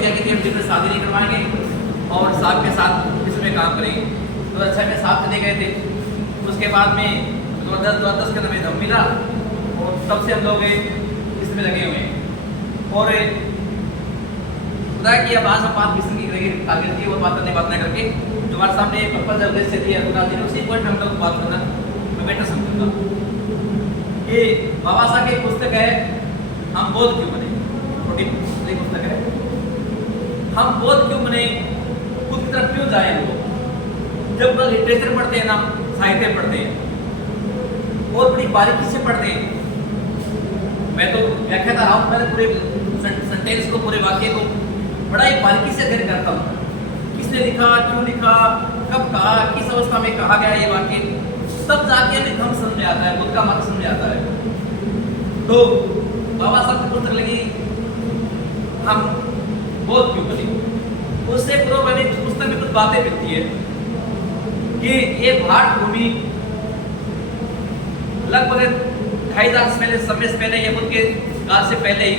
प्रतिज्ञा की थी हम जिसमें शादी नहीं करवाएंगे और साहब के साथ इसमें काम करेंगे। 2006 में साहब चले गए थे। उसके बाद में 2010 के हमें दम मिला और तब से हम लोग इसमें लगे हुए हैं। और खुदा की अब आज हम बात मिशन की करेंगे, टारगेट की वो बात ना करके जो हमारे सामने पर्पज उद्देश्य दिया खुदा जी ने, उसी पॉइंट हम लोग बात करना मैं बेटर समझूंगा कि बाबा साहब की पुस्तक है हम बोध क्यों बने। छोटी पुस्तक है हम बोध क्यों बने, खुद की तरफ क्यों जाए लोग। जब लिटरेचर पढ़ते हैं ना, साहित्य पढ़ते हैं और बड़ी बारीकी से पढ़ते हैं। मैं तो व्याख्या कर रहा हूँ, मैंने पूरे सेंटेंस को, पूरे वाक्य को बड़ा ही बारीकी से अध्ययन करता हूँ। किसने लिखा, क्यों लिखा, कब कहा, किस अवस्था में कहा गया ये वाक्य, तब जाके हमें धर्म समझ में आता है, खुद का मत समझ में आता है। तो बाबा साहब की पुस्तक लगी हम बोध क्यों बने, उससे पूर्व हमें पुस्तक में कुछ बातें मिलती है कि ये भारत भूमि लगभग 2500 समय से पहले, ये बुद्ध के काल से पहले ही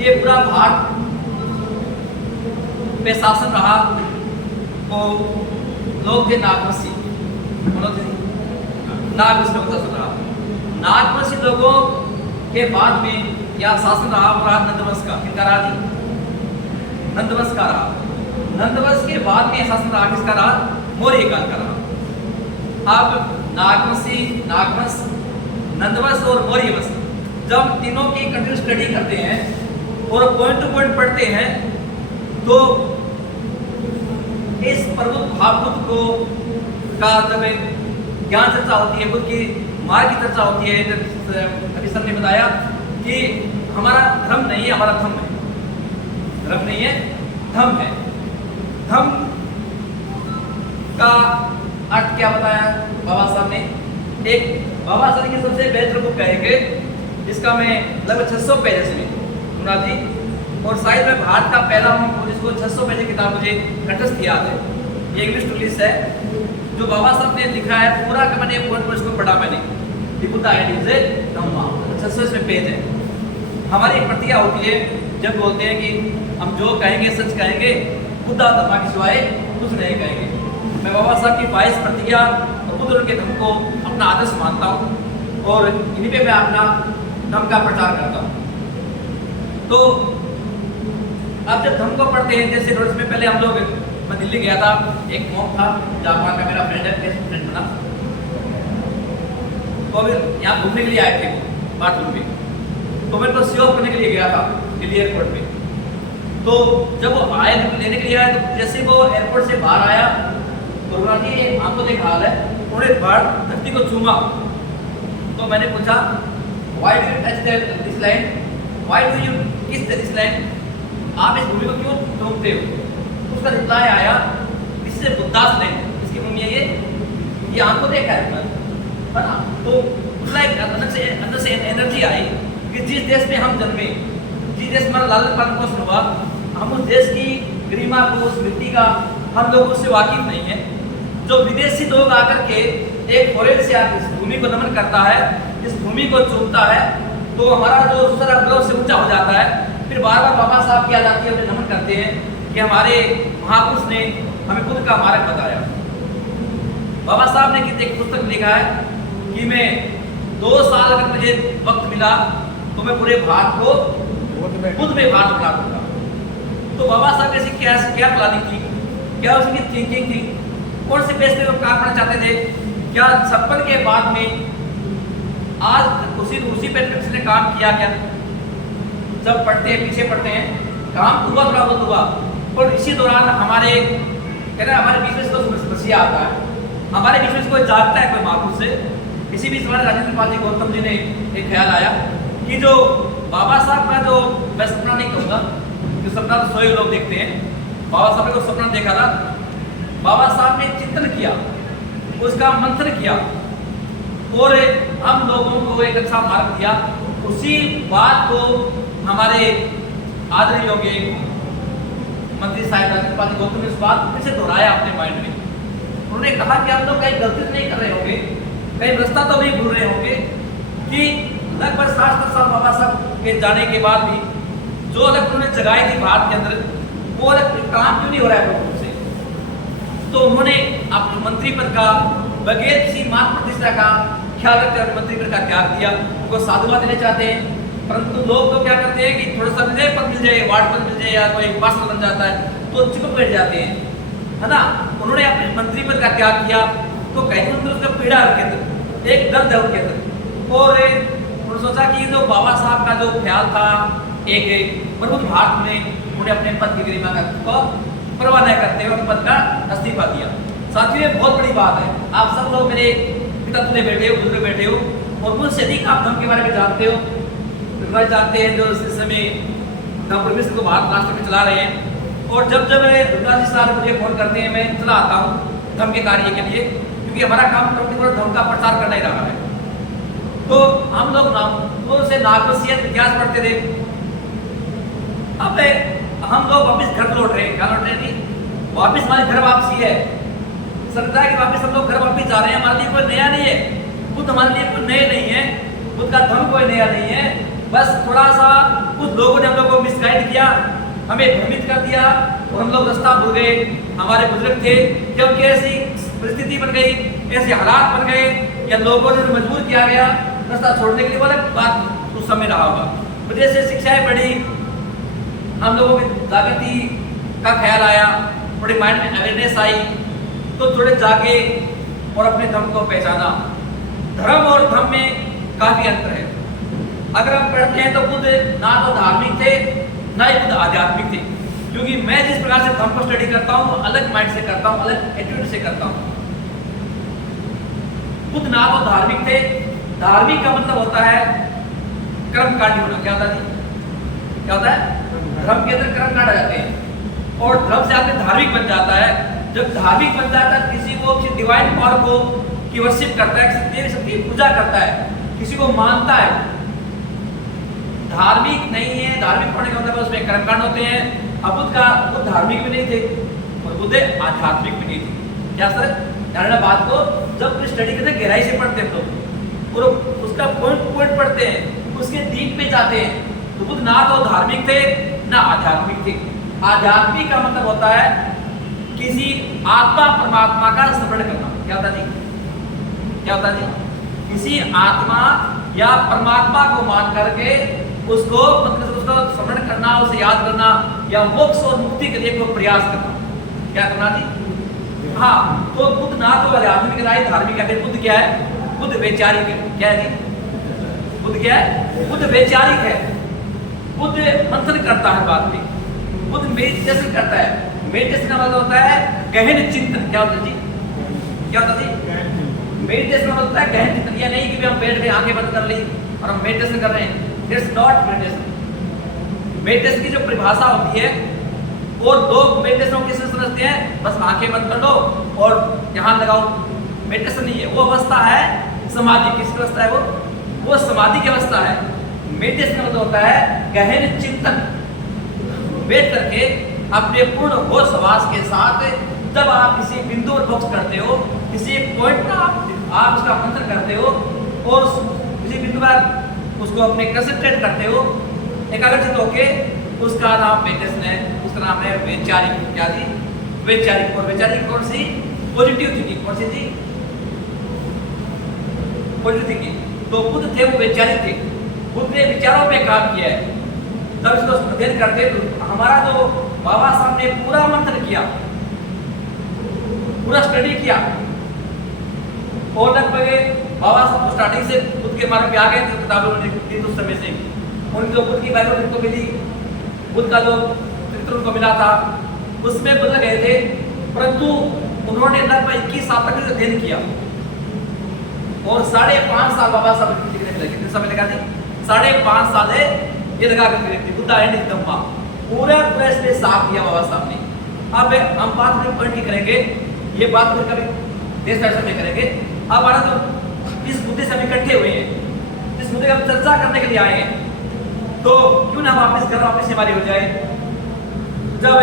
ये पूरा भारत पे शासन रहा। वो लोग थे नागवंशी, नागवंशी लोग शासन रहा। नागवंशी लोगों के बाद में यह शासन रहा वो रहा नंदवंश का। किसका रहा जी? नंदवंश का रहा। नंदवंश के बाद में शासन रहा किसका रहा? मौर्य काल का रहा। अब नागवंश, नंदवंश और मौर्य वंश, जब तीनों की कंटिन्यू स्टडी करते हैं और पॉइंट टू पॉइंट पढ़ते हैं तो इस प्रबुद्ध भावबुद्ध को का जब ज्ञान चर्चा होती है, बुद्ध की मार्ग की चर्चा होती है, अभी सर ने बताया कि हमारा धर्म नहीं है, हमारा धम्म है। धर्म नहीं है, धम्म है। धम्म का अर्थ क्या बताया बाबा साहब ने? एक बाबा साहब की सबसे बेहतर बुक कहेंगे जिसका मैं लगभग 600 पेजेस में मुराद जी, और शायद मैं भारत का पहला हूँ जिसको 600 पेज की किताब मुझे कंठस्थ याद है। ये इंग्लिश टू इंग्लिश है जो बाबा साहब ने लिखा है पूरा का। मैंने पॉइंट पर इसको पढ़ा मैंने, बुद्ध आइडियाज है धम्मा, 600 इसमें पेज है। हमारी एक प्रतिज्ञा होती है जब बोलते हैं कि हम जो कहेंगे सच कहेंगे, बुद्धा धर्मा के सिवाय कुछ नहीं कहेंगे। मैं बाबा साहब की 22 प्रतिज्ञा और बुद्ध के धर्म को अपना आदर्श मानता हूँ और इन्हीं पे मैं अपना धर्म का प्रचार करता हूँ। तो अब जब धर्म को पढ़ते हैं, जैसे नोट्स में पहले हम लोग, मैं दिल्ली गया था, एक मॉम था जापान का मेरा फ्रेंड है, फ्रेंड बना, तो अभी यहाँ घूमने के लिए आए थे बाथरूम में, तो मैं तो सेवा करने के लिए गया था दिल्ली एयरपोर्ट में। तो जब वो आए लेने के लिए आए तो जैसे वो एयरपोर्ट से बाहर आया तो उन्होंने आंखों देखा हाल है, उन्होंने धरती को चूमा। तो मैंने पूछा why do you touch this land, why do you किस दिस लैंड, आप इस भूमि को क्यों चूमते हो? उसका रिप्लाई आया इससे बुद्धास लैंड, इसकी भूमि है ये आंखों देखा है ना। तो अंदर से एनर्जी आई कि जिस देश में हम जन्मे, जिस देश में लालन पालन पोषण हुआ, हम उस देश की गरिमा को, उस मिट्टी का हम लोग उससे वाकिफ नहीं है। जो विदेशी लोग आकर के एक फॉरेन से आकर इस भूमि को नमन करता है, इस भूमि को चूमता है, तो हमारा जो सर गर्व से ऊंचा हो जाता है। फिर बार बार बाबा साहब की याद आती है, उन्हें नमन करते हैं कि हमारे महापुरुष ने हमें खुद का मार्ग बताया। बाबा साहब ने एक पुस्तक लिखा है कि मैं 2 साल अगर मुझे वक्त मिला तो मैं पूरे भारत को बुद्ध में भारत बना दूंगा। तो बाबा साहब ऐसी क्या प्लानिंग थी, क्या उसकी थिंकिंग थी, कौन से बेस पे वो काम करना चाहते थे? क्या 56 के बाद में आज उसी पे ने काम किया क्या? जब पढ़ते हैं, पीछे पढ़ते हैं, काम हुआ थोड़ा बहुत हुआ, और इसी दौरान हमारे बीच में इसको समस्या आता है, हमारे बीच में कोई जागता है कोई महापुरुष से। इसी बीच हमारे राजेंद्र पाल जी गौतम जी ने एक ख्याल आया कि जो बाबा साहब का जो, मैं सपना नहीं कहूँगा, जो सपना तो सोए लोग देखते हैं, बाबा साहब ने को सपना देखा था, बाबा साहब ने चिंतन किया, उसका मंथन किया और हम लोगों को एक अच्छा मार्ग दिया। उसी बात को हमारे आदरणीय योग्य मंत्री साहब राजेंद्र पाल जी गौतम ने इस बात फिर से दोहराया अपने माइंड में। उन्होंने कहा कि आप लोग कहीं गलती नहीं कर रहे होंगे, कहीं रास्ता तो नहीं भूल रहे होंगे कि लगभग 60 साल बाबा साहब के जाने के बाद भी जो अलग उन्होंने जगाई थी भारत के अंदर, वो अलग काम क्यों नहीं हो रहा है लोगों से? तो उन्होंने अपने मंत्री पद का बगैर किसी मान प्रतिष्ठा का ख्याल रखते हुए मंत्री पद का त्याग दिया। उनको साधुवाद देना चाहते हैं, परंतु लोग तो क्या करते हैं कि थोड़ा सा मिल जाए, पद मिल जाए, वार्ड पद मिल जाए या कोई पार्षद बन जाता है तो चिपक बैठ जाते हैं, है ना। उन्होंने अपने मंत्री पद का त्याग किया तो कहीं अंदर उसका पीड़ा है उनके अंदर, एक दर्द है उनके अंदर। और उन्होंने सोचा कि जो बाबा साहब का जो ख्याल था एक प्रबुद्ध भारत में, उन्हें अपने पद की गरिमा का परवाह न करते हुए पद का इस्तीफा दिया। साथियों, ये बहुत बड़ी बात है। आप सब लोग मेरे पिता तुल्य बैठे हो, बुजुर्ग बैठे हो, और मुझसे अधिक आप धर्म के बारे में जानते हो, जानते हैं जो इस समय धर्म परमेश्वर को भारत राष्ट्र में चला रहे हैं। और जब जब रघुनाथ जी साहब मुझे फोन करते हैं, मैं चला आता हूँ धर्म के कार्य के लिए, क्योंकि हमारा काम धर्म का प्रचार करना ही रहा है। तो हम लोग से नागवसियत इतिहास पढ़ते थे। अब हम लोग वापिस घर लौट रहे हैं। क्या लौट रहे हैं जी? वापिस हमारे घर वापसी है। सकता है कि वापिस हम लोग घर वापिस जा रहे हैं। हमारे लिए कोई नया नहीं है, बुद्ध हमारे लिए कोई नए नहीं है, बुद्ध का धर्म कोई नया नहीं है। बस थोड़ा सा कुछ लोगों ने हम लोग को मिसगाइड किया, हमें भ्रमित कर दिया और हम लोग रास्ता भूल गए। हमारे बुजुर्ग थे, जबकि ऐसी परिस्थिति बन गई, ऐसे हालात बन गए या लोगों ने मजबूर किया गया रास्ता छोड़ने के लिए, वाला बात उस समय रहा होगा। तो जैसे शिक्षाएं पढ़ी, हम लोगों की जागृति का ख्याल आया, थोड़ी माइंड में अवेयरनेस आई, तो थोड़े जागे और अपने धर्म को पहचाना। धर्म और धर्म में काफी अंतर है। अगर हम पढ़ते हैं तो बुद्ध ना तो धार्मिक थे ना ही बुद्ध आध्यात्मिक थे, क्योंकि मैं जिस प्रकार से धर्म को स्टडी करता हूँ अलग माइंड से करता हूँ, अलग एटीट्यूड से करता हूँ। बुद्ध ना तो धार्मिक थे, धार्मिक का मतलब होता है कर्मकांडी होना। क्या होता है? क्या होता है? धर्म के अंदर कर्म कांड आ जाते हैं और धर्म से आदमी धार्मिक बन जाता है। जब धार्मिक बन जाता है, किसी को किसी डिवाइन पावर को की वर्शिप करता है, किसी देवी शक्ति की पूजा करता है, किसी को मानता है। धार्मिक नहीं है, धार्मिक होने का मतलब उसमें कर्मकांड होते हैं। अब बुद्ध धार्मिक भी नहीं थे और बुद्ध आध्यात्मिक भी नहीं थे। क्या सर? जानना बात को जब स्टडी करते गहराई से पढ़ते हैं तो और उसका पॉइंट पढ़ते हैं, उसके डीप पे जाते हैं, तो बुद्ध ना तो धार्मिक थे ना आध्यात्मिक थे। आध्यात्मिक का मतलब होता है किसी आत्मा परमात्मा का स्मरण करना। क्या होता जी? क्या होता जी? किसी आत्मा या परमात्मा को मान करके उसको स्मरण करना, उसे याद करना या मोक्ष और मुक्ति के लिए कोई प्रयास करना। क्या करना जी? हाँ, तो बुद्ध ना तो आध्यात्मिक ना ही धार्मिक है। फिर बुद्ध क्या है? बुद्ध वैचारिक है। क्या है जी? बुद्ध क्या है? बुद्ध वैचारिक है। बुद्ध मंथन करता है बात में, बुद्ध मेडिटेशन करता है। मेडिटेशन का मतलब होता है गहन चिंतन। क्या होता है जी? क्या होता है जी? मेडिटेशन का मतलब होता है गहन चिंतन। यह नहीं कि हम बैठ गए आंखें बंद कर ली और हम मेडिटेशन कर रहे हैं। It's not meditation. मेडिटेशन की जो परिभाषा होती है, और लोग मेडिटेशन किसे समझते हैं? बस आंखें बंद कर लो और ध्यान लगाओ। मेडिटेशन नहीं है, वो अवस्था है समाधि। किसकी अवस्था है? वो समाधि की अवस्था है। मेडिटेशन का मतलब होता है गहन चिंतन। बैठ करके अपने पूर्ण होश हवास के साथ जब आप किसी बिंदु पर फोकस करते हो, किसी पॉइंट का आप उसका मंथन करते हो और किसी बिंदु पर उसको अपने कंसंट्रेट करते हो, एकाग्रचित होके, उसका नाम मेडिटेशन है। उसका नाम है वैचारिक। क्या जी? वैचारिक। और वैचारिक कौन सी? Positive thinking. कौन सी जी? Positive thinking. तो बुद्ध थे वो वैचारिक थे। बुद्ध ने विचारों पे काम किया है। जब इसको अध्ययन करते तो हमारा जो बाबा साहब ने पूरा मंथन किया, पूरा स्टडी किया, और लगभग बाबा साहब स्टार्टिंग से बुद्ध के मार्ग पे आ गए थे। किताबें लिखी उस समय से उनकी जो बुद्ध की बायोग्राफी को मिली, बुद्ध का जो चरित्र उनको मिला था, उसमें बदल गए थे। परंतु उन्होंने लगभग 21 साल तक अध्ययन किया और 5.5 साल बाबा साहब लिखने में लगे। कितने समय लगा थी? 5.5 साल ये लगा कर थी। बुद्ध एंड धम्मा पूरा इसने साफ दिया बाबा साहब ने। अब हम बात में पॉइंट की करेंगे, ये बात फिर कभी देश दर्शन में करेंगे। अब हमारा तो इस मुद्दे से हम इकट्ठे हुए हैं, इस मुद्दे का चर्चा करने के लिए आए हैं, तो क्यों ना वापस घर वापस हमारी हो जाए। जब